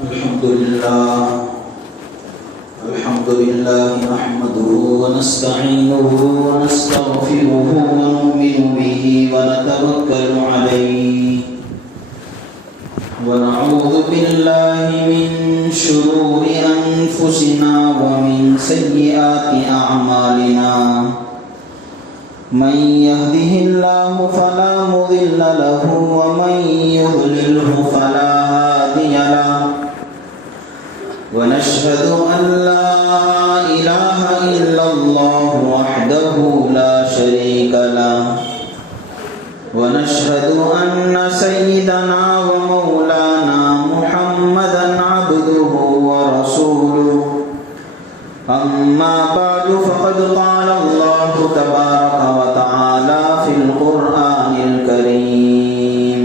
الحمد لله نحمده ونستعينه ونستغفره ونؤمن به ونتوكل عليه ونعوذ بالله من شرور أنفسنا ومن سيئات أعمالنا من يهده الله فلا مضل له ومن يضلله فلا هادي له ونشهد أن لا إله إلا الله وحده لا شريك له ونشهد أن سيدنا ومولانا محمدا عبده ورسوله أما بعد فقد قال الله تبارك وتعالى في القرآن الكريم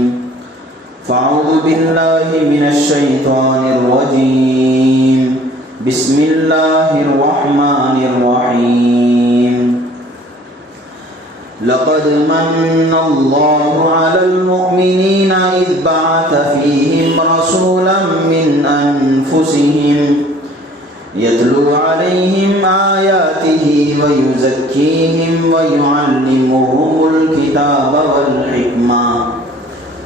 فأعوذ بالله من الشيطان الرجيم بسم الله الرحمن الرحيم لقد من الله على المؤمنين إذ بعث فيهم رسولا من أنفسهم يتلو عليهم آياته ويزكيهم ويعلمهم الكتاب والحكمة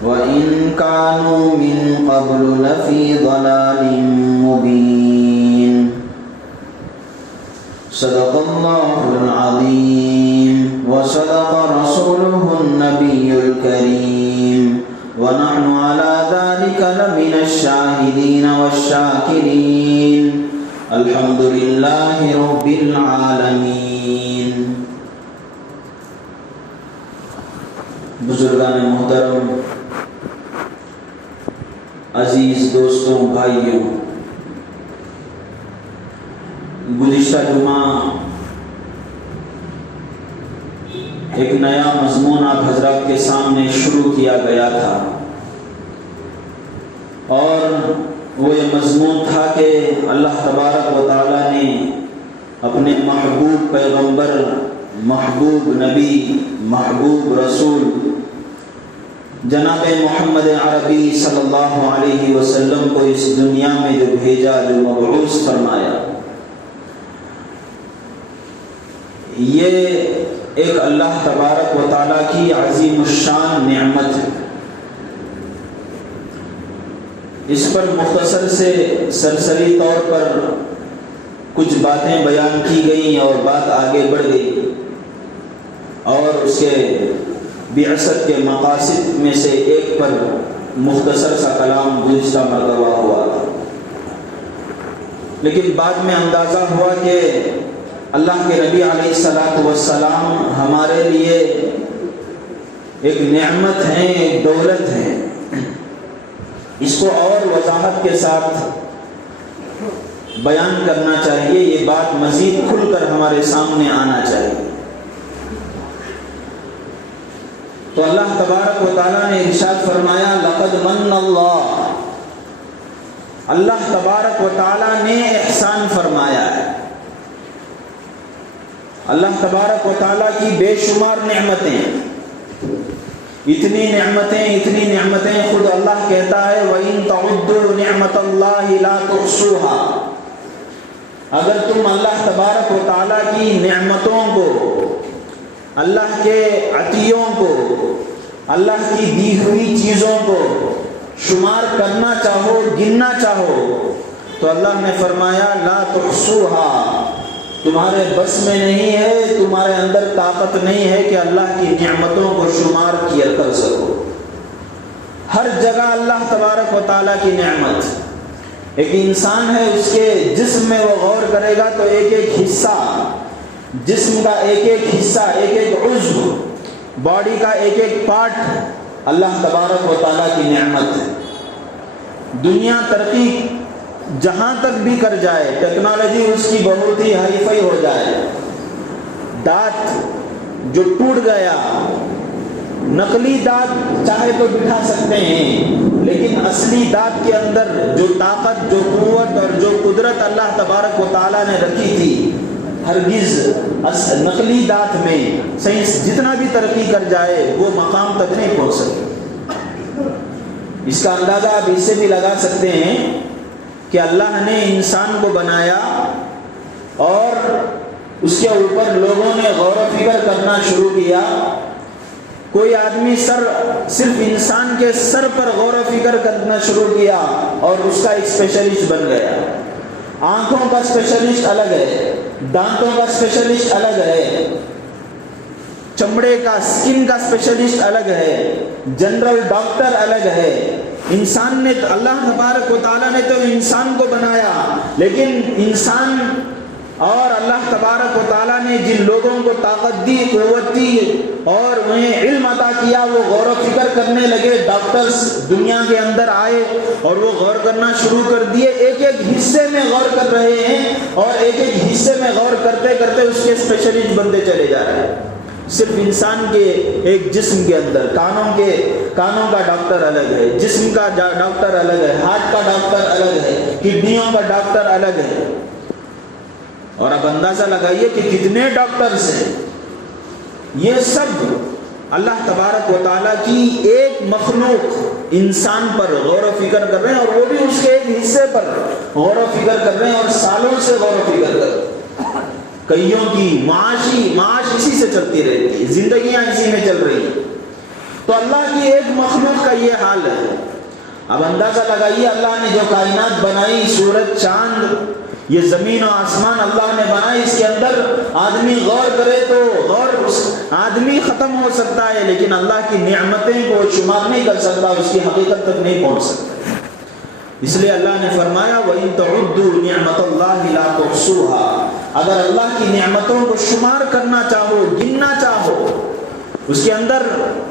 وإن كانوا من قبل لفي ضلال مبين صدق الله العظيم وصدق رسوله النبي الكريم ونحن على ذلك لمن الشاهدين والشاكرين الحمد لله رب العالمين. بزرگان محترم، عزیز دوستوں، بھائیوں، گزشتہ جمعہ ایک نیا مضمون آپ حضرات کے سامنے شروع کیا گیا تھا اور وہ یہ مضمون تھا کہ اللہ تبارک و تعالیٰ نے اپنے محبوب پیغمبر، محبوب نبی، محبوب رسول جناب محمد عربی صلی اللہ علیہ وسلم کو اس دنیا میں جو بھیجا، جو مبعوث فرمایا، یہ ایک اللہ تبارک و تعالیٰ کی عظیم الشان نعمت ہے۔ اس پر مختصر سے سرسری طور پر کچھ باتیں بیان کی گئیں اور بات آگے بڑھ گئی اور اس کے بعثت کے مقاصد میں سے ایک پر مختصر سا کلام گزشتہ مرتبہ ہوا تھا، لیکن بعد میں اندازہ ہوا کہ اللہ کے نبی علیہ السلام ہمارے لیے ایک نعمت ہیں، ایک دولت ہیں، اس کو اور وضاحت کے ساتھ بیان کرنا چاہیے، یہ بات مزید کھل کر ہمارے سامنے آنا چاہیے۔ تو اللہ تبارک و تعالیٰ نے ارشاد فرمایا لقد من اللہ، اللہ تبارک و تعالیٰ نے احسان فرمایا ہے۔ اللہ تبارک و تعالیٰ کی بے شمار نعمتیں، اتنی نعمتیں خود اللہ کہتا ہے وَإِن تَعُدُّوا نِعْمَةَ اللَّهِ لَا تُحْصُوهَا، اگر تم اللہ تبارک و تعالیٰ کی نعمتوں کو، اللہ کے عطیوں کو، اللہ کی دی ہوئی چیزوں کو شمار کرنا چاہو، گننا چاہو، تو اللہ نے فرمایا لا تحصوها، تمہارے بس میں نہیں ہے، تمہارے اندر طاقت نہیں ہے کہ اللہ کی نعمتوں کو شمار کیا کر سکو۔ ہر جگہ اللہ تبارک و تعالیٰ کی نعمت، ایک انسان ہے، اس کے جسم میں وہ غور کرے گا تو ایک ایک حصہ، جسم کا ایک ایک حصہ، ایک ایک عضو، باڈی کا ایک ایک پارٹ اللہ تبارک و تعالیٰ کی نعمت ہے۔ دنیا ترقی جہاں تک بھی کر جائے، ٹیکنالوجی اس کی بہت ہی ہائی فائی ہو جائے، دانت جو ٹوٹ گیا، نقلی دانت چاہے تو بٹھا سکتے ہیں، لیکن اصلی دانت کے اندر جو طاقت، جو قوت اور جو قدرت اللہ تبارک و تعالیٰ نے رکھی تھی، ہرگز نقلی دانت میں سائنس جتنا بھی ترقی کر جائے وہ مقام تک نہیں پہنچ سکتی۔ اس کا اندازہ آپ اس سے بھی لگا سکتے ہیں کہ اللہ نے انسان کو بنایا اور اس کے اوپر لوگوں نے غور و فکر کرنا شروع کیا. کوئی آدمی صرف انسان کے سر پر غور و فکر کرنا شروع کیا اور اس کا ایک اسپیشلسٹ بن گیا. آنکھوں کا اسپیشلسٹ الگ ہے، دانتوں کا اسپیشلسٹ الگ ہے، چمڑے کا اسکن کا اسپیشلسٹ الگ ہے، جنرل ڈاکٹر الگ ہے. انسان نے اللہ تبارک و تعالیٰ نے تو انسان کو بنایا، لیکن انسان اور اللہ تبارک و تعالیٰ نے جن لوگوں کو طاقت دی، قوت دی اور انہیں علم عطا کیا، وہ غور و فکر کرنے لگے. ڈاکٹرز دنیا کے اندر آئے اور وہ غور کرنا شروع کر دیے. ایک ایک حصے میں غور کر رہے ہیں اور ایک ایک حصے میں غور کرتے کرتے اس کے اسپیشلسٹ بنتے چلے جا رہے ہیں. صرف انسان کے ایک جسم کے اندر کانوں کا ڈاکٹر الگ ہے، جسم کا ڈاکٹر الگ ہے، ہارٹ کا ڈاکٹر الگ ہے، کڈنیوں کا ڈاکٹر الگ ہے. اور اب اندازہ لگائیے کہ کتنے ڈاکٹرز ہیں. یہ سب اللہ تبارک و تعالیٰ کی ایک مخلوق انسان پر غور و فکر کر رہے ہیں، اور وہ بھی اس کے ایک حصے پر غور و فکر کر رہے ہیں اور سالوں سے غور و فکر کر رہے ہیں. کئیوں کی معاش اسی سے چلتی رہتی ہے، زندگیاں اسی میں چل رہی ہیں. تو اللہ کی ایک مخلوق کا یہ حال ہے. اب اندازہ لگائیے اللہ نے جو کائنات بنائی، سورج، چاند، یہ زمین و آسمان اللہ نے بنائی، اس کے اندر آدمی غور کرے تو آدمی ختم ہو سکتا ہے، لیکن اللہ کی نعمتیں کو شمار نہیں کر سکتا، اس کی حقیقت تک نہیں پہنچ سکتا. اس لیے اللہ نے فرمایا وَإِن تَعُدُّوا نِعْمَةَ اللَّهِ لَا تُحْصُوهَا. اگر اللہ کی نعمتوں کو شمار کرنا چاہو، گننا چاہو، اس کے اندر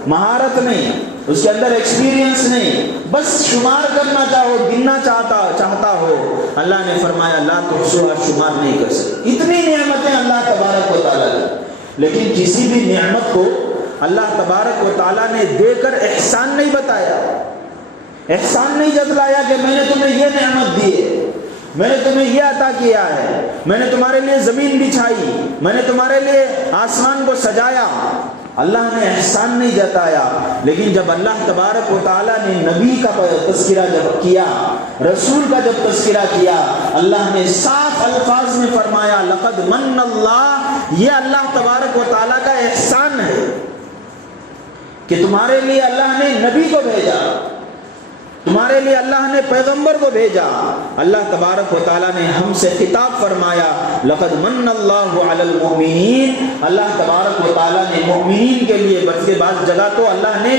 مہارت نہیں، اس کے اندر ایکسپیرینس نہیں، بس شمار کرنا چاہو، گننا چاہتا ہو، اللہ نے فرمایا لا تحصوها، شمار نہیں کر سکتے. اتنی نعمتیں اللہ تبارک و تعالیٰ نے. لیکن کسی بھی نعمت کو اللہ تبارک و تعالیٰ نے دے کر احسان نہیں بتایا، احسان نہیں جتلایا کہ میں نے تمہیں یہ نعمت دی ہے، میں نے تمہیں یہ عطا کیا ہے، میں نے تمہارے لیے زمین بچھائی، میں نے تمہارے لیے آسمان کو سجایا. اللہ نے احسان نہیں جتایا. لیکن جب اللہ تبارک و تعالیٰ نے نبی کا تذکرہ جب کیا، رسول کا جب تذکرہ کیا، اللہ نے صاف الفاظ میں فرمایا لقد من اللہ، یہ اللہ تبارک و تعالیٰ کا احسان ہے کہ تمہارے لیے اللہ نے نبی کو بھیجا، تمہارے لیے اللہ نے پیغمبر کو بھیجا. اللہ تبارک و تعالیٰ نے ہم سے خطاب فرمایا لقد من اللہ علی المؤمنین. اللہ تبارک و تعالیٰ نے مومنین کے لیے بلکہ بعض جگہ تو اللہ نے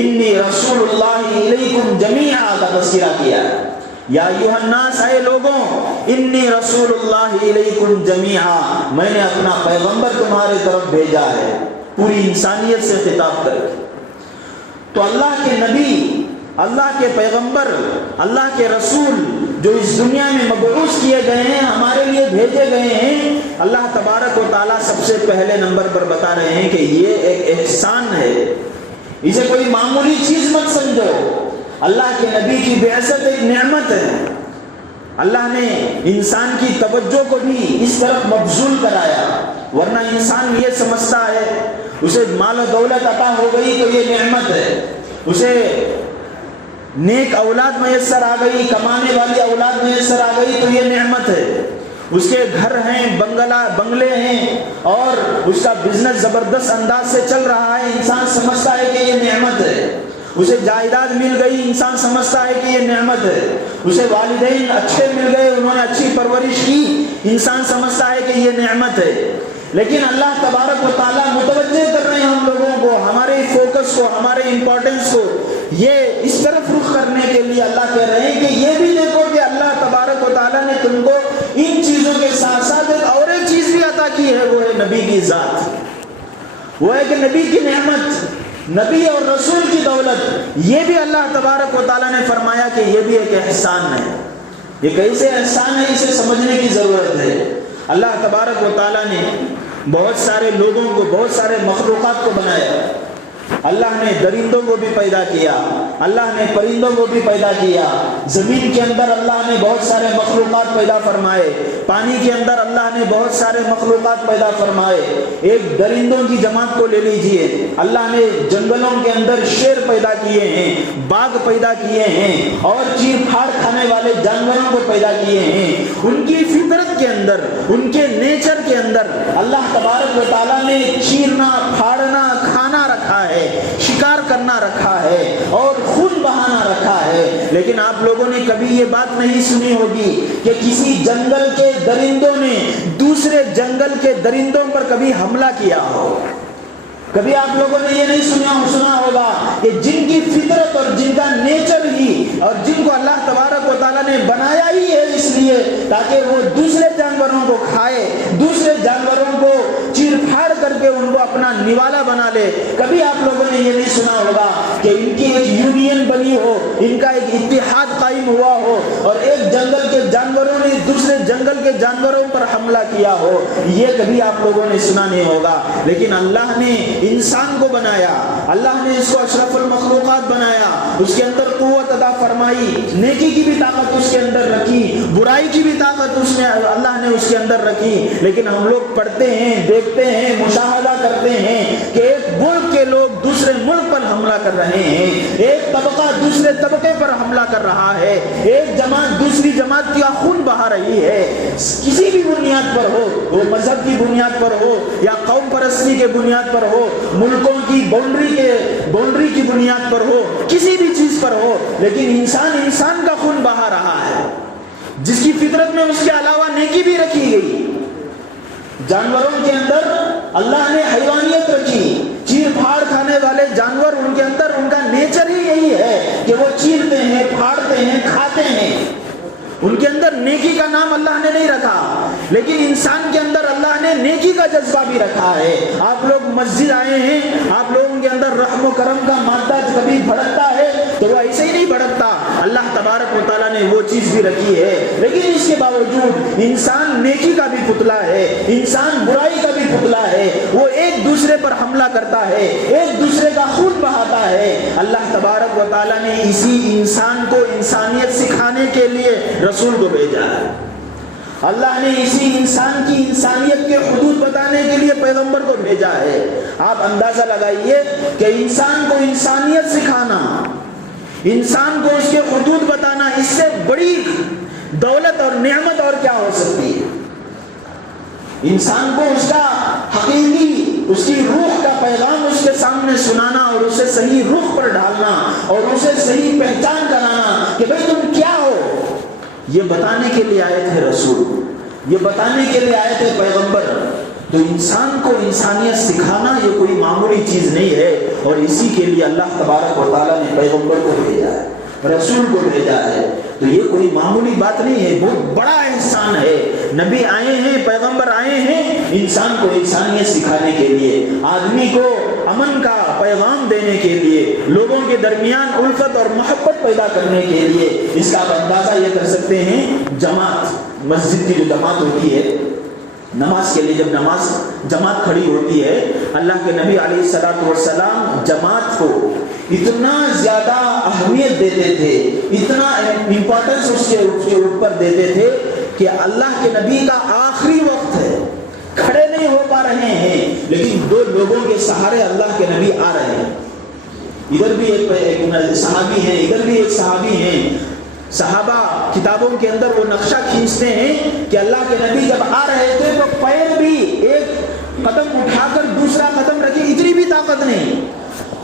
انی رسول اللہ الیکم جمیعا کا تذکرہ کیا. یا ایھا الناس، اے لوگوں، انی رسول اللہ الیکم جمیعا، میں نے اپنا پیغمبر تمہارے طرف بھیجا ہے، پوری انسانیت سے خطاب کر کے. تو اللہ کے نبی، اللہ کے پیغمبر، اللہ کے رسول جو اس دنیا میں مبعوث کیے گئے ہیں، ہمارے لیے بھیجے گئے ہیں، اللہ تبارک و تعالیٰ سب سے پہلے نمبر پر بتا رہے ہیں کہ یہ ایک احسان ہے، اسے کوئی معمولی چیز مت سمجھو. اللہ کے نبی کی بعثت ایک نعمت ہے. اللہ نے انسان کی توجہ کو بھی اس طرف مبذول کرایا، ورنہ انسان یہ سمجھتا ہے اسے مال و دولت عطا ہو گئی تو یہ نعمت ہے، اسے نیک اولاد میسر آ گئی، کمانے والی اولاد میسر آ گئی تو یہ نعمت ہے، اس کے گھر ہیں، بنگلے ہیں اور اس کا بزنس زبردست انداز سے چل رہا ہے، انسان سمجھتا ہے کہ یہ نعمت ہے. اسے جائیداد مل گئی، انسان سمجھتا ہے کہ یہ نعمت ہے. اسے والدین اچھے مل گئے، انہوں نے اچھی پرورش کی، انسان سمجھتا ہے کہ یہ نعمت ہے. لیکن اللہ تبارک و تعالیٰ متوجہ کر رہے ہیں ہم لوگوں کو، ہمارے فوکس کو، ہمارے امپورٹنس کو یہ اس طرف رخ کرنے کے لیے اللہ کہہ رہے ہیں کہ یہ بھی دیکھو کہ اللہ تبارک و تعالیٰ نے تم کو ان چیزوں کے ساتھ ساتھ ایک اور ایک چیز بھی عطا کی ہے، وہ ہے نبی کی ذات، وہ ہے کہ نبی کی نعمت، نبی اور رسول کی دولت. یہ بھی اللہ تبارک و تعالیٰ نے فرمایا کہ یہ بھی ایک احسان ہے. یہ کیسے احسان ہے، اسے سمجھنے کی ضرورت ہے. اللہ تبارک و تعالیٰ نے بہت سارے لوگوں کو، بہت سارے مخلوقات کو بنایا، اللہ نے درندوں کو بھی پیدا کیا, اللہ نے پرندوں کو بھی پیدا کیا, زمین کے اندر اللہ نے بہت سارے مخلوقات پیدا فرمائے, پانی کے اندر اللہ نے بہت سارے مخلوقات پیدا فرمائے. ایک درندوں کی جماعت کو لے لیجئے, اللہ نے جنگلوں کے اندر شیر پیدا کیے ہیں, باغ پیدا کیے ہیں, اور چیر پھاڑ کھانے والے جانوروں کو پیدا کیے ہیں. ان کی فطرت کے اندر, ان کے نیچر کے اندر اللہ تبارک و تعالیٰ نے چیرنا, پھاڑنا, کھانا رکھا ہے, شکار کرنا رکھا ہے, اور خون بہانا رکھا ہے. لیکن آپ لوگوں نے کبھی یہ بات نہیں سنی ہوگی کہ کسی جنگل کے درندوں نے دوسرے جنگل کے درندوں پر کبھی حملہ کیا ہو. کبھی آپ لوگوں نے یہ نہیں سنا ہوگا کہ جن کی فطرت اور جن کا نیچر ہی, اور جن کو اللہ تبارک و تعالیٰ نے بنایا ہی ہے اس لیے تاکہ وہ دوسرے جانوروں کو کھائے, دوسرے جانوروں کو چیر پھاڑ کر کے ان کو اپنا نوالا بنا لے. کبھی آپ لوگوں نے یہ نہیں سنا ہوگا کہ ان کی ایک یونین بنی ہو, ان کا ایک اتحاد قائم ہوا ہو, اور ایک جنگل کے جانوروں نے دوسرے جنگل کے جانوروں پر حملہ کیا ہو. یہ کبھی آپ لوگوں نے سنا نہیں ہوگا. لیکن اللہ نے انسان کو بنایا, اللہ نے اس کو اشرف المخلوقات بنایا, اس کے اندر قوت عطا فرمائی, نیکی کی بھی طاقت اس کے اندر رکھی, برائی کی بھی طاقت اس نے اللہ نے اس کے اندر رکھی. لیکن ہم لوگ پڑھتے ہیں, دیکھتے ہیں, مشاہدہ کرتے ہیں کہ ایک ملک کے لوگ دوسرے ملک پر حملہ کر رہے ہیں, ایک طبقہ دوسرے طبقے پر حملہ کر رہا ہے, ایک جماعت دوسری جماعت کا خون بہا رہی ہے. کسی بھی بنیاد پر ہو, وہ مذہب کی بنیاد پر ہو یا قوم پرستی کے بنیاد پر ہو, ملکوں کی باؤنڈری کی بنیاد پر ہو, کسی بھی چیز پر ہو, لیکن انسان کا خون بہا رہا ہے, جس کی فطرت میں اس کے علاوہ نیکی بھی رکھی گئی. جانوروں کے اندر اللہ نے حیوانیت رکھی, چیر پھاڑ کھانے والے جانور, ان کے اندر ان کا نیچر ہی یہی ہے کہ وہ چیرتے ہیں, پھاڑتے ہیں, کھاتے ہیں. ان کے اندر نیکی کا نام اللہ نے نہیں رکھا, لیکن انسان کے اندر اللہ نے نیکی کا جذبہ بھی رکھا ہے. آپ لوگ مسجد آئے ہیں, آپ لوگوں کے اندر رحم و کرم کا مادہ کبھی بھڑکتا ہے تو وہ ایسے ہی نہیں بھڑکتا, اللہ تبارک و تعالیٰ نے وہ چیز بھی رکھی ہے. لیکن اس کے باوجود انسان نیکی کا بھی پتلا ہے, انسان برائی کا بھی پتلا ہے. وہ ایک دوسرے پر حملہ کرتا ہے, ایک دوسرے کا خون بہاتا ہے. اللہ تبارک و تعالیٰ نے اسی انسان کو انسانیت سکھانے کے لیے رسول کو بھیجا ہے. اللہ نے اسی انسان کی انسانیت کے حدود بتانے کے لیے پیغمبر کو بھیجا ہے. آپ اندازہ لگائیے کہ انسان کو انسانیت سکھانا, انسان کو اس کے حدود بتانا, اس سے بڑی دولت اور نعمت اور کیا ہو سکتی ہے. انسان کو اس کا حقیقی, اس کی روح کا پیغام اس کے سامنے سنانا, اور اسے صحیح رخ پر ڈالنا, اور اسے صحیح پہچان کرانا کہ بھئی تم کیا ہو, یہ بتانے کے لیے آئے تھے رسول, یہ بتانے کے لیے آئے تھے پیغمبر. تو انسان کو انسانیت سکھانا یہ کوئی معمولی چیز نہیں ہے, اور اسی کے لیے اللہ تبارک و تعالیٰ نے پیغمبر کو بھیجا ہے, رسول کو بھیجا ہے. تو یہ کوئی معمولی بات نہیں ہے, بہت بڑا احسان ہے. نبی آئے ہیں, پیغمبر آئے ہیں انسان کو انسانیت سکھانے کے لیے, آدمی کو امن کا پیغام دینے کے لیے, لوگوں کے درمیان الفت اور محبت پیدا کرنے کے لیے. اس کا آپ اندازہ یہ کر سکتے ہیں, جماعت, مسجد کی جو جماعت ہوتی ہے نماز کے لیے, جب جماعت کھڑی ہوتی ہے, اللہ کے نبی علیہ الصلوۃ والسلام جماعت کو اتنا زیادہ اہمیت دیتے تھے, اتنا امپورٹنس اس کے اوپر دیتے تھے کہ اللہ کے نبی کا آخری وقت ہے, کھڑے نہیں ہو پا رہے ہیں, لیکن دو لوگوں کے سہارے اللہ کے نبی آ رہے ہیں. ادھر بھی ایک صحابی ہیں, ادھر بھی ایک صحابی ہیں. صحابہ کتابوں کے اندر وہ نقشہ کھینچتے ہیں کہ اللہ کے نبی جب آ رہے تھے تو پیر بھی ایک قدم اٹھا کر دوسرا قدم رکھے, اتنی بھی طاقت نہیں,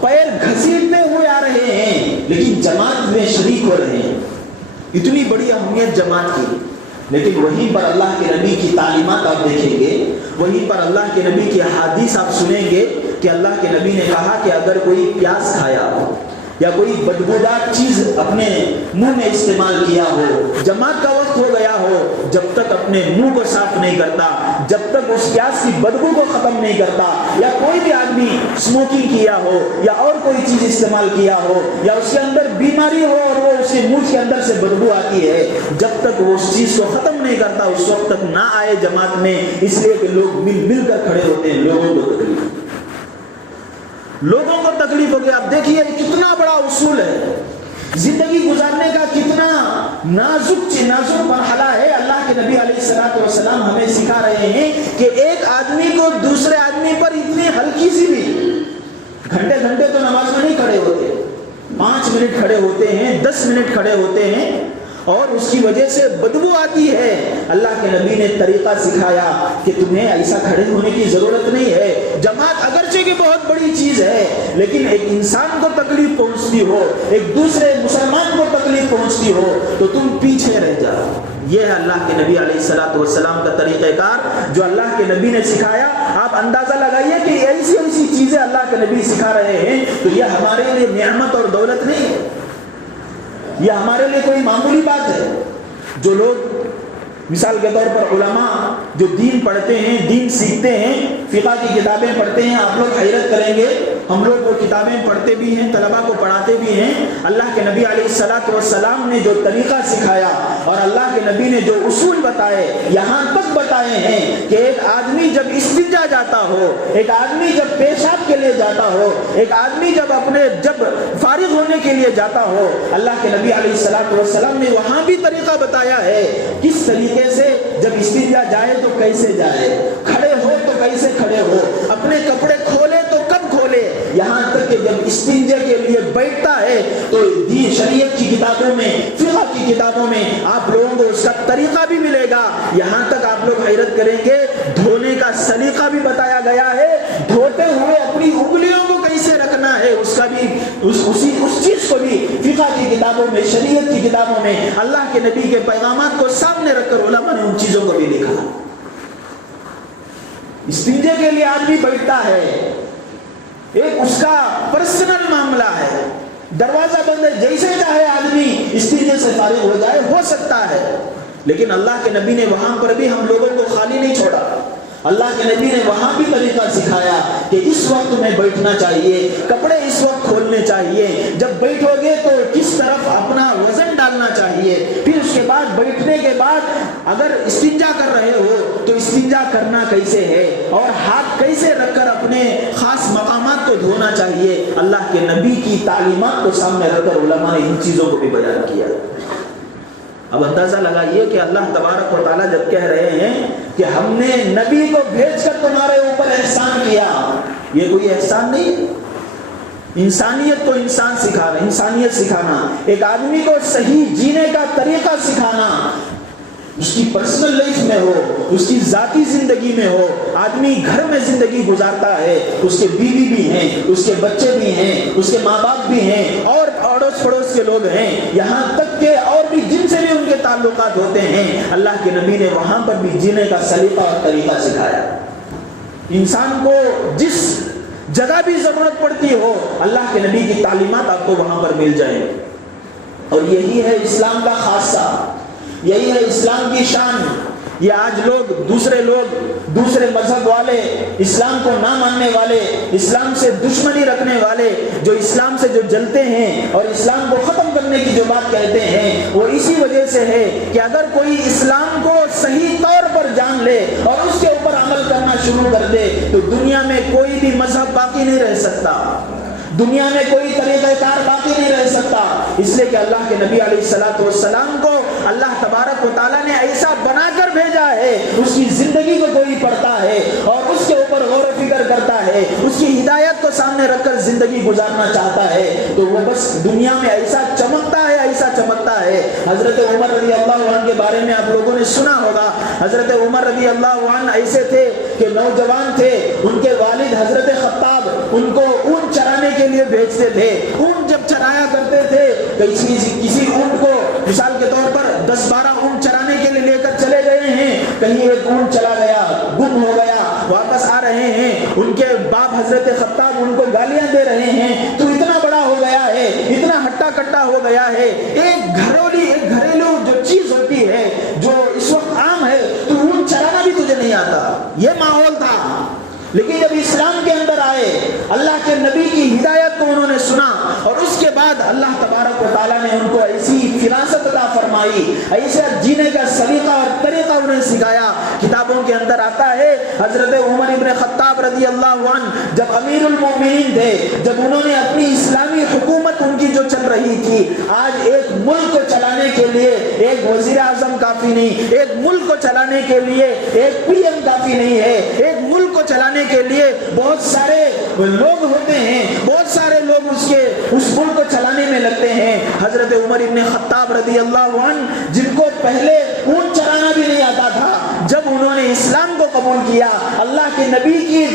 پیر گھسیٹتے ہوئے آ رہے ہیں, لیکن جماعت میں شریک ہو رہے ہیں. اتنی بڑی اہمیت جماعت کی. لیکن وہیں پر اللہ کے نبی کی تعلیمات آپ دیکھیں گے, وہیں پر اللہ کے نبی کی احادیث آپ سنیں گے کہ اللہ کے نبی نے کہا کہ اگر کوئی پیاز کھایا ہو یا کوئی بدبودار چیز اپنے منہ میں استعمال کیا ہو, جماعت کا وقت ہو گیا ہو, جب تک اپنے منہ کو صاف نہیں کرتا, جب تک اس پیاز کی بدبو کو ختم نہیں کرتا, یا کوئی بھی آدمی اسموکنگ کیا ہو یا اور کوئی چیز استعمال کیا ہو, یا اس کے اندر بیماری ہو اور وہ اسے منہ کے اندر سے بدبو آتی ہے, جب تک وہ اس چیز کو ختم نہیں کرتا اس وقت تک نہ آئے جماعت میں. اس لیے کہ لوگ مل کر کھڑے ہوتے ہیں, لوگوں کو تکلیف. لوگوں کو تکلیف ہوگی. آپ دیکھیے کتنا بڑا اصول ہے, زندگی گزارنے کا کتنا نازک مرحلہ ہے. اللہ کے نبی علیہ الصلوۃ والسلام ہمیں سکھا رہے ہیں کہ ایک آدمی کو دوسرے آدمی پر اتنی ہلکی سی بھی, گھنٹے تو نماز میں نہیں کھڑے ہوتے, 5 منٹ کھڑے ہوتے ہیں, 10 منٹ کھڑے ہوتے ہیں, اور اس کی وجہ سے بدبو آتی ہے. اللہ کے نبی نے طریقہ سکھایا کہ تمہیں ایسا کھڑے ہونے کی ضرورت نہیں ہے. جماعت اگرچہ کی بہت بڑی چیز ہے, لیکن ایک انسان کو تکلیف پہنچتی ہو, ایک دوسرے مسلمان کو تکلیف پہنچتی ہو, تو تم پیچھے رہ جاؤ. یہ ہے اللہ کے نبی علیہ الصلوۃ والسلام کا طریقہ کار جو اللہ کے نبی نے سکھایا. آپ اندازہ لگائیے کہ ایسی چیزیں اللہ کے نبی سکھا رہے ہیں, تو یہ ہمارے لیے نعمت اور دولت نہیں ہے, یہ ہمارے لیے کوئی معمولی بات ہے. جو لوگ مثال کے طور پر علماء جو دین پڑھتے ہیں, دین سیکھتے ہیں, فقہ کی کتابیں پڑھتے ہیں, آپ لوگ حیرت کریں گے, ہم لوگ وہ کتابیں پڑھتے بھی ہیں, طلباء کو پڑھاتے بھی ہیں. اللہ کے نبی علیہ الصلوۃ والسلام نے جو طریقہ سکھایا اور اللہ کے نبی نے جو اصول بتائے, یہاں تک بتائے ہیں کہ ایک آدمی جب استنجا جاتا ہو, ایک آدمی جب پیشاب کے لیے جاتا ہو, ایک آدمی جب فارغ ہونے کے لیے جاتا ہو, اللہ کے نبی علیہ الصلوۃ والسلام نے وہاں بھی طریقہ بتایا ہے کس طریقے سے جب استنجا جائے تو کیسے جائے, کھڑے ہو تو کیسے کھڑے ہو, اپنے کپڑے کھولے تو کب کھولے, یہاں تک کہ جب استنجا کے لیے بیٹھتا ہے تو شریعت کی کتابوں میں, فقہ کی کتابوں میں آپ لوگوں کو اس کا طریقہ بھی ملے گا. یہاں تک آپ لوگ حیرت کریں گے دھونے کا سلیقہ بھی بتایا گیا ہے, دھوتے ہوئے اپنی انگلیوں کو کیسے رکھنا ہے اس کا بھی, اس چیز کو بھی فقہ کی کتابوں میں, شریعت کی کتابوں میں اللہ کے نبی کے پیغامات کو سامنے رکھ کر علماء نے ان چیزوں کو بھی لکھا. استنجے کے لیے آدمی بیٹھتا ہے, ایک اس کا پرسنل معاملہ ہے, دروازہ بند ہے, جیسے چاہے آدمی استنجے سے فارغ ہو جائے, ہو سکتا ہے. لیکن اللہ کے نبی نے وہاں پر بھی ہم لوگوں کو خالی نہیں چھوڑا. اللہ کے نبی نے وہاں بھی طریقہ سکھایا کہ اس وقت میں بیٹھنا چاہیے, کپڑے اس وقت کھولنے چاہیے, جب بیٹھو گے تو کس طرف اپنا وزن ڈالنا چاہیے, پھر اس کے بعد بیٹھنے کے بعد اگر استنجا کر رہے ہو تو استنجا کرنا کیسے ہے, اور ہاتھ کیسے رکھ کر اپنے خاص مقامات کو دھونا چاہیے. اللہ کے نبی کی تعلیمات کو سامنے رکھ کر علماء نے ان چیزوں کو بھی بیان کیا. اب اندازہ لگائیے کہ اللہ تبارک و تعالیٰ جب کہہ رہے ہیں کہ ہم نے نبی کو بھیج کر تمہارے اوپر احسان کیا, یہ کوئی احسان نہیں ہے. انسانیت کو انسانیت سکھانا, ایک آدمی کو صحیح جینے کا طریقہ سکھانا, اس کی پرسنل لائف میں ہو, اس کی ذاتی زندگی میں ہو. آدمی گھر میں زندگی گزارتا ہے, اس کے بیوی بھی ہیں, اس کے بچے بھی ہیں, اس کے ماں باپ بھی ہیں, اور اڑوس پڑوس کے لوگ ہیں, یہاں تک کہ اور بھی جن سے بھی ان کے تعلقات ہوتے ہیں. اللہ کے نبی نے وہاں پر بھی جینے کا سلیقہ اور طریقہ سکھایا. انسان کو جس جگہ بھی ضرورت پڑتی ہو, اللہ کے نبی کی تعلیمات آپ کو وہاں پر مل جائیں. اور یہی ہے اسلام کا خاصہ, یہی ہے اسلام کی شان. یہ آج دوسرے مذہب والے, اسلام کو نہ ماننے والے, اسلام سے دشمنی رکھنے والے, جو اسلام سے جو جلتے ہیں اور اسلام کو ختم کرنے کی جو بات کہتے ہیں, وہ اسی وجہ سے ہے کہ اگر کوئی اسلام کو صحیح طور پر جان لے اور اس کے اوپر عمل کرنا شروع کر دے تو دنیا میں کوئی بھی مذہب باقی نہیں رہ سکتا, دنیا میں کوئی طریقہ کار باقی نہیں رہ سکتا. اس لیے کہ اللہ کے نبی علیہ الصلوۃ والسلام کو اللہ تبارک و تعالیٰ نے ایسا بنا کر بھیجا ہے, اس کی زندگی کو کوئی پڑھتا ہے اور اس کے اوپر غور و فکر کرتا ہے, اس کی ہدایت کو سامنے رکھ کر زندگی گزارنا چاہتا ہے, تو وہ بس دنیا میں ایسا چمکتا ہے. حضرت عمر رضی اللہ عنہ کے بارے میں آپ لوگوں نے سنا ہوگا. حضرت عمر رضی اللہ عنہ ایسے تھے کہ نوجوان تھے, ان کے والد حضرت خطاب ان کو اونٹ چرانے کے لیے بھیجتے تھے. اونٹ جب چرایا کرتے تھے, کسی اونٹ کو مثال کے طور پر 10-12 اونٹ چرانے کے لیے لے کر چلے گئے ہیں, کہیں ایک اونٹ چلا گیا, گم ہو گیا, واپس آ رہے ہیں, ان کے باپ حضرت خطاب ان کو گالیاں دے رہے ہیں, تو اتنا بڑا ہو گیا ہے, اتنا ہٹا کٹا ہو گیا ہے, ایک گھریلو جو چیز ہوتی ہے جو اس وقت عام ہے, تو اونٹ چرانا بھی تجھے نہیں آتا, یہ ماحول تھا. لیکن جب اسلام کے اندر آئے, اللہ کے نبی کی ہدایت کو انہوں نے سنا, اور اس کے بعد اللہ تبارک و تعالیٰ نے ان کو ایسی فراست عطا فرمائی فرمائی، ایسا جینے کا سلیقہ اور طریقہ انہیں سکھایا۔ کتابوں کے اندر آتا ہے حضرت عمر ابن خطاب رضی اللہ عنہ جب امیر المومنین تھے، جب انہوں نے اپنی اسلامی حکومت ان کی جو چل رہی تھی، آج ایک ملک کو چلانے کے لیے ایک وزیر اعظم کافی نہیں، ایک ملک کو چلانے کے لیے ایک پی ایم کافی نہیں ہے، ایک ملک کو چلانے کے لیے بہت سارے لوگ ہوتے ہیں، بہت سارے لوگ اس ملک کو چلانے میں لگتے ہیں۔ حضرت عمر ابن خطاب رضی اللہ عنہ جن کو پہلے اونٹ چلانا بھی نہیں آتا تھا، جب انہوں نے اسلام کو قبول کیا، اللہ کے نبی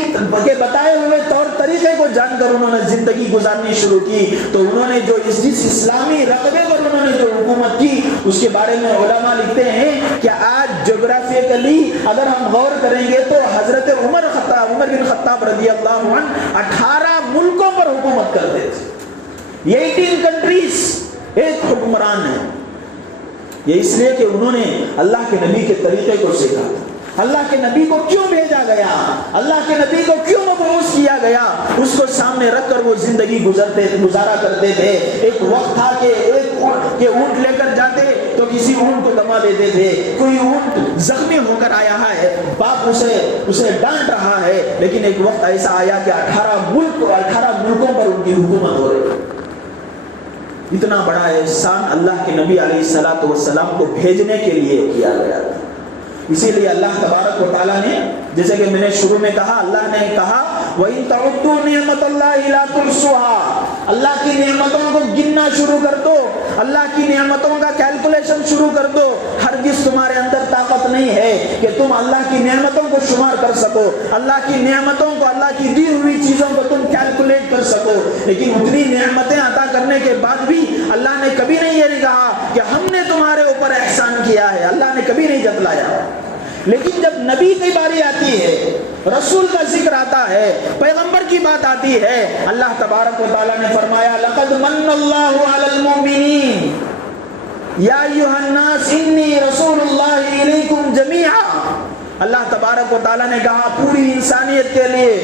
کے بتائے ہوئے طور طریقے کو جان کر انہوں نے زندگی گزارنی شروع کی، تو انہوں نے جو جس اسلامی رقبے پر انہوں نے جو حکومت کی، اس کے بارے میں علماء لکھتے ہیں کہ آج جغرافیکلی اگر ہم غور کریں گے تو حضرت عمر بن خطاب رضی اللہ عنہ 18 ملکوں پر حکومت کرتے تھے، 18 کنٹریز، ایک حکمران ہے۔ یہ اس لیے کہ انہوں نے اللہ کے نبی کے طریقے کو سیکھا۔ اللہ کے نبی کو کیوں بھیجا گیا، اللہ کے نبی کو کیوں مبعوث کیا گیا، اس کو سامنے رکھ کر وہ زندگی گزارا کرتے تھے۔ ایک وقت تھا کہ اونٹ لے کر جاتے تو کسی اونٹ کو دما دیتے تھے، کوئی اونٹ زخمی ہو کر آیا ہے، باپ اسے ڈانٹ رہا ہے، لیکن ایک وقت ایسا آیا کہ 18 ملکوں پر ان کی حکومت ہو رہی ہے۔ اتنا بڑا احسان اللہ کے نبی علیہ الصلوۃ والسلام کو بھیجنے کے لیے کیا گیا تھا۔ اسی لیے اللہ تبارک و تعالیٰ نے، جیسے کہ میں نے شروع میں کہا، اللہ نے کہا وَإِن تَعُدُّوا نِعْمَتَ اللَّهِ لَا تُحْصُوهَا، اللہ کی نعمتوں کو گننا شروع کر دو، اللہ کی نعمتوں کا کیلکولیشن شروع کر دو۔ ہرگز تمہارے اندر طاقت نہیں ہے کہ تم اللہ کی نعمتوں کو شمار کر سکو، اللہ کی نعمتوں کو، اللہ کی دی ہوئی چیزوں کو تم کیلکولیٹ کر سکو۔ لیکن اتنی نعمتیں عطا کرنے کے بعد بھی اللہ نے کبھی نہیں یہ کہا کہ ہم نے تمہارے اوپر احسان کیا ہے، اللہ نے کبھی نہیں جتلایا۔ لیکن جب نبی کی باری آتی ہے، رسول کا ذکر آتا ہے، پیغمبر کی بات آتی ہے، اللہ تبارک و تعالیٰ نے فرمایا لَقَدْ مَنَّ اللَّهُ عَلَى الْمُؤْمِنِينَ يَا أَيُّهَا النَّاسِ إِنِّي رَسُولُ اللَّهِ إِلَيْكُمْ جَمِيعًا۔ اللہ تبارک و تعالیٰ نے کہا پوری انسانیت کے لیے،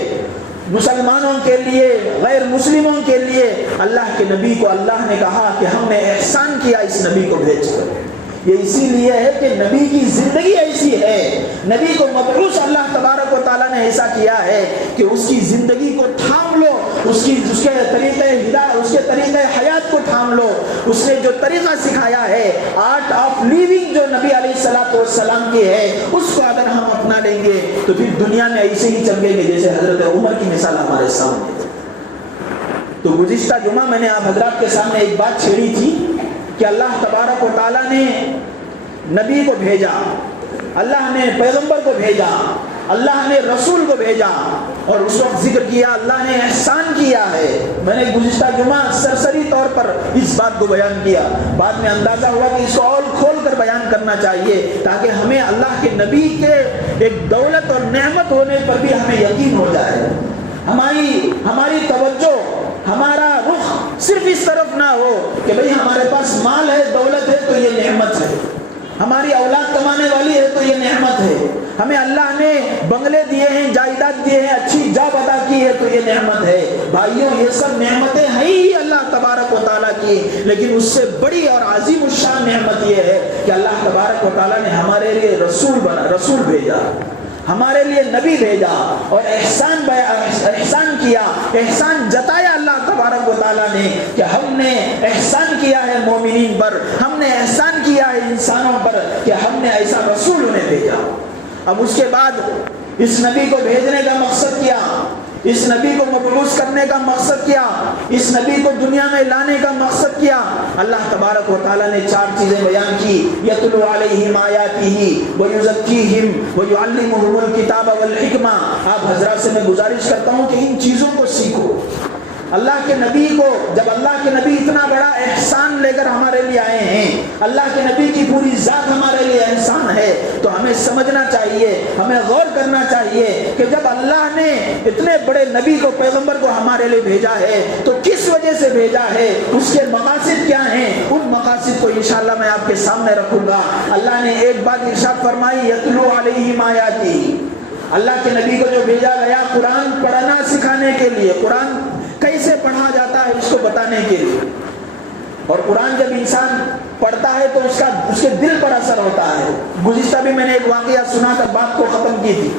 مسلمانوں کے لیے، غیر مسلموں کے لیے، اللہ کے نبی کو اللہ نے کہا کہ ہم نے احسان کیا اس نبی کو بھیج کر۔ یہ اسی لیے ہے کہ نبی کی زندگی ایسی ہے، نبی کو مبعوث اللہ تبارک و تعالیٰ نے ایسا کیا ہے کہ اس کی زندگی کو تھام لو، اس کے طریقے حیات کو تھام لو۔ اس نے جو طریقہ سکھایا ہے، آرٹ آف لیونگ جو نبی علیہ الصلوۃ والسلام کی ہے، اس کو اگر ہم اپنا لیں گے تو پھر دنیا میں ایسے ہی چمکیں گے جیسے حضرت عمر کی مثال ہمارے سامنے ہے۔ تو گزشتہ جمعہ میں نے آپ حضرات کے سامنے ایک بات چھیڑی تھی کہ اللہ تبارک و تعالیٰ نے نبی کو بھیجا، اللہ نے پیغمبر کو بھیجا، اللہ نے رسول کو بھیجا، اور اس وقت ذکر کیا اللہ نے احسان کیا ہے۔ میں نے گزشتہ جمعہ سرسری طور پر اس بات کو بیان کیا، بعد میں اندازہ ہوا کہ اس کو اور کھول کر بیان کرنا چاہیے تاکہ ہمیں اللہ کے نبی کے ایک دولت اور نعمت ہونے پر بھی ہمیں یقین ہو جائے، ہماری توجہ، ہمارا رخ صرف اس طرف نہ ہو کہ بھئی ہمارے پاس مال ہے، دولت ہے تو یہ نعمت ہے، ہماری اولاد کمانے والی ہے تو یہ نعمت ہے، ہمیں اللہ نے بنگلے دیے ہیں، جائیداد دیے ہیں، اچھی جاب عطا کی ہے تو یہ نعمت ہے۔ بھائیوں یہ سب نعمتیں ہیں ہی اللہ تبارک و تعالیٰ کی، لیکن اس سے بڑی اور عظیم الشان نعمت یہ ہے کہ اللہ تبارک و تعالیٰ نے ہمارے لیے رسول بھیجا، ہمارے لیے نبی بھیجا، اور احسان کیا، احسان جتایا اللہ تبارک و تعالیٰ نے کہ ہم نے احسان کیا ہے مومنین پر، ہم نے احسان کیا ہے انسانوں پر کہ ہم نے ایسا رسول انہیں بھیجا۔ اب اس کے بعد اس نبی کو بھیجنے کا مقصد کیا، اس نبی کو مبعوث کرنے کا مقصد کیا، اس نبی کو دنیا میں لانے کا مقصد کیا، اللہ تبارک و تعالیٰ نے 4 چیزیں بیان کی، یتلو علیہم آیاتہ ویزکیہم ویعلمہم الکتاب والحکمہ۔ آپ حضرات سے میں گزارش کرتا ہوں کہ ان چیزوں کو سیکھو۔ اللہ کے نبی کو، جب اللہ کے نبی اتنا بڑا احسان لے کر ہمارے لیے آئے ہیں، اللہ کے نبی کی پوری ذات ہمارے لیے احسان ہے، تو ہمیں سمجھنا چاہیے، ہمیں غور کرنا چاہیے کہ جب اللہ نے اتنے بڑے نبی کو، پیغمبر کو ہمارے لیے بھیجا ہے تو کس وجہ سے بھیجا ہے، اس کے مقاصد کیا ہیں، ان مقاصد کو انشاءاللہ میں آپ کے سامنے رکھوں گا۔ اللہ نے ایک بات ارشاد فرمائی، یتلو علیہم آیاتہ، اللہ کے نبی کو جو بھیجا گیا قرآن پڑھنا سکھانے کے لیے، قرآن کیسے پڑھا جاتا ہے اس کو بتانے کے لیے۔ اور قرآن جب انسان پڑھتا ہے تو اس کے دل پر اثر ہوتا ہے. گزشتہ بھی میں نے ایک واقعہ سنا کر بات کو ختم کی تھی.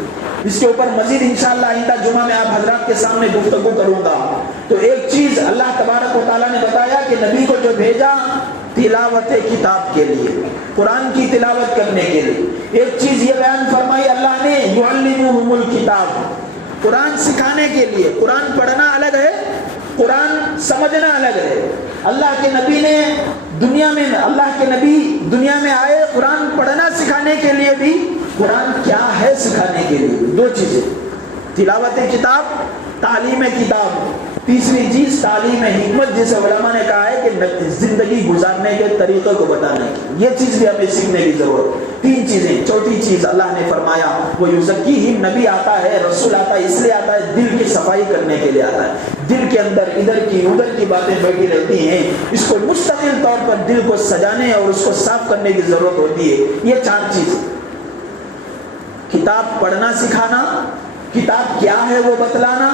اس کے اوپر مزید انشاءاللہ آئندہ جمعہ میں آپ حضرات کے سامنے گفتگو کروں گا. تو ایک چیز اللہ تبارک و تعالیٰ نے بتایا کہ نبی کو جو بھیجا تلاوت کتاب کے لیے، قرآن کی تلاوت کرنے کے لیے. ایک چیز یہ بیان فرمائی اللہ نے یعلمہم الکتاب، قرآن سکھانے کے لیے. قرآن پڑھنا الگ ہے، قرآن سمجھنا الگ ہے. اللہ کے نبی نے اللہ کے نبی دنیا میں آئے قرآن پڑھنا سکھانے کے لیے بھی. قرآن کیا ہے سکھانے کے لیے؟ دو چیزیں، تلاوت کتاب، تعلیم کتاب. تیسری چیز تعلیم حکمت، جسے علماء نے کہا ہے کہ زندگی گزارنے کے طریقے کو بتانے کی. یہ چیز بھی ہمیں سیکھنے کی ضرورت. تین چیزیں. چوتھی چیز اللہ نے فرمایا وہ یزکیہم، نبی آتا ہے، رسول آتا ہے، اس لیے آتا ہے دل کی صفائی کرنے کے لیے آتا ہے. دل کے اندر ادھر کی ادھر کی باتیں بیٹھی رہتی ہیں، اس کو مستقل طور پر دل کو سجانے اور اس کو صاف کرنے کی ضرورت ہوتی ہے. یہ چار چیز، کتاب پڑھنا سکھانا، کتاب کیا ہے وہ بتلانا،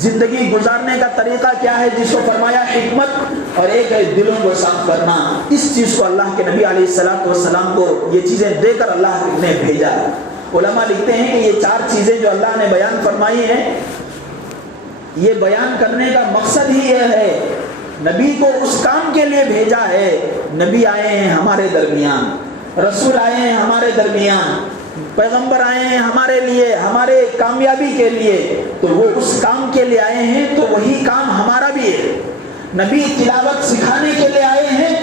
زندگی گزارنے کا طریقہ کیا ہے جس کو فرمایا حکمت، اور ایک ہے دلوں کو صاف کرنا. اس چیز کو اللہ کے نبی علیہ السلام کو یہ چیزیں دے کر اللہ نے بھیجا. علماء لکھتے ہیں کہ یہ چار چیزیں جو اللہ نے بیان فرمائی ہیں، یہ بیان کرنے کا مقصد ہی یہ ہے نبی کو اس کام کے لیے بھیجا ہے. نبی آئے ہیں ہمارے درمیان، رسول آئے ہیں ہمارے درمیان، پیغمبر آئے ہیں ہمارے لیے، ہمارے کامیابی کے لیے. تو وہ اس کام کے لیے آئے ہیں تو وہی کام ہمارا بھی ہے. نبی تلاوت سکھانے کے لیے آئے ہیں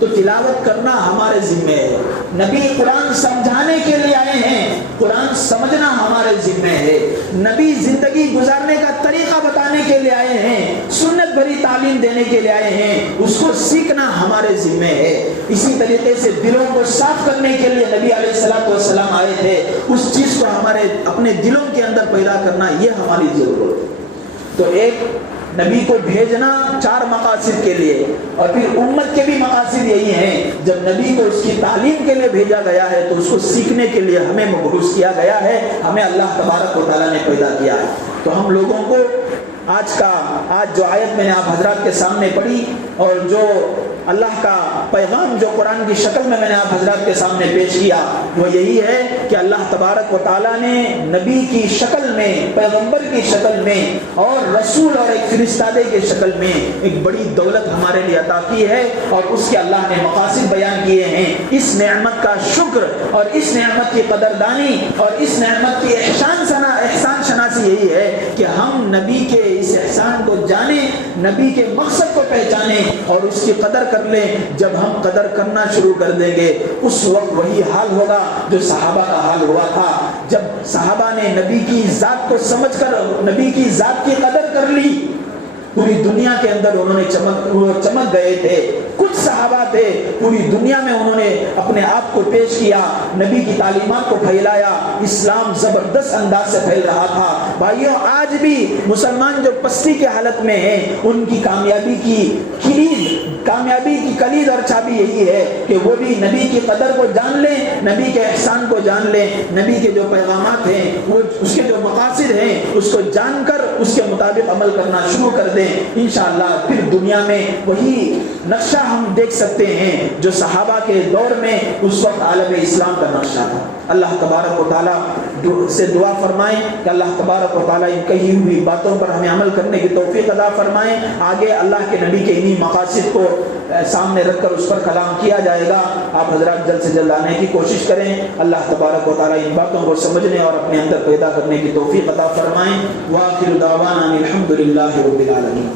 تو تلاوت کرنا ہمارے ذمہ ہے. نبی قرآن سمجھانے کے لیے آئے ہیں، قرآن سمجھنا ہمارے ذمہ ہے. نبی زندگی گزارنے کا طریقہ بتانے کے لیے آئے ہیں، سنت بھری تعلیم دینے کے لیے آئے ہیں، اس کو سیکھنا ہمارے ذمہ ہے. اسی طریقے سے دلوں کو صاف کرنے کے لیے نبی علیہ السلام آئے تھے. اس چیز کو ہمارے اپنے دلوں کے اندر پیدا کرنا یہ ہماری ضرورت ہے. تو ایک نبی کو بھیجنا چار مقاصد کے لیے، اور پھر امت کے بھی مقاصد یہی ہیں. جب نبی کو اس کی تعلیم کے لیے بھیجا گیا ہے تو اس کو سیکھنے کے لیے ہمیں مبعوث کیا گیا ہے، ہمیں اللہ تبارک و تعالیٰ نے پیدا کیا ہے. تو ہم لوگوں کو آج جو آیت میں نے آپ حضرات کے سامنے پڑھی اور جو اللہ کا پیغام جو قرآن کی شکل میں نے آپ حضرات کے سامنے پیش کیا، وہ یہی ہے کہ اللہ تبارک و تعالیٰ نے نبی کی شکل میں، پیغمبر کی شکل میں اور رسول اور ایک فرستادے کی شکل میں ایک بڑی دولت ہمارے لیے عطا کی ہے، اور اس کے اللہ نے مقاصد بیان کیے ہیں. اس نعمت کا شکر اور اس نعمت کی قدردانی اور اس نعمت کی احسان شناسی یہی ہے کہ ہم نبی کے اس احسان کو جانیں، نبی کے مقصد کو پہچانیں اور اس کی قدر کر لیں. جب ہم قدر کرنا شروع کر دیں گے اس وقت وہی حال ہوگا جو صحابہ کا حال ہوا تھا. جب صحابہ نے نبی کی ذات کو سمجھ کر نبی کی ذات کی قدر کر لی، پوری دنیا کے اندر انہوں نے چمک گئے تھے. کچھ صحابہ تھے پوری دنیا میں انہوں نے اپنے آپ کو پیش کیا، نبی کی تعلیمات کو پھیلایا. اسلام زبردست انداز سے پھیل رہا تھا. بھائیوں، آج بھی مسلمان جو پستی کے حالت میں ہیں، ان کی کامیابی کی کلید اور چابی یہی ہے کہ وہ بھی نبی کی قدر کو جان لیں، نبی کے احسان کو جان لیں، نبی کے جو پیغامات ہیں، اس کے جو مقاصد ہیں، اس کو جان کر اس کے مطابق عمل کرنا شروع کر دیں. انشاءاللہ پھر دنیا میں وہی نقشہ ہم دیکھ سکتے ہیں جو صحابہ کے دور میں اس وقت عالم اسلام کا نقشہ تھا. اللہ تبارک و تعالیٰ سے دعا فرمائیں کہ اللہ تبارک و تعالیٰ ان کہی ہوئی باتوں پر ہمیں عمل کرنے کی توفیق عطا فرمائیں. آگے اللہ کے نبی کے انہی مقاصد کو سامنے رکھ کر اس پر کلام کیا جائے گا. آپ حضرات جلد سے جلد آنے کی کوشش کریں. اللہ تبارک و تعالیٰ ان باتوں کو سمجھنے اور اپنے اندر پیدا کرنے کی توفیق عطا فرمائیں. وآخر دعوانا الحمد للہ رب العالمین.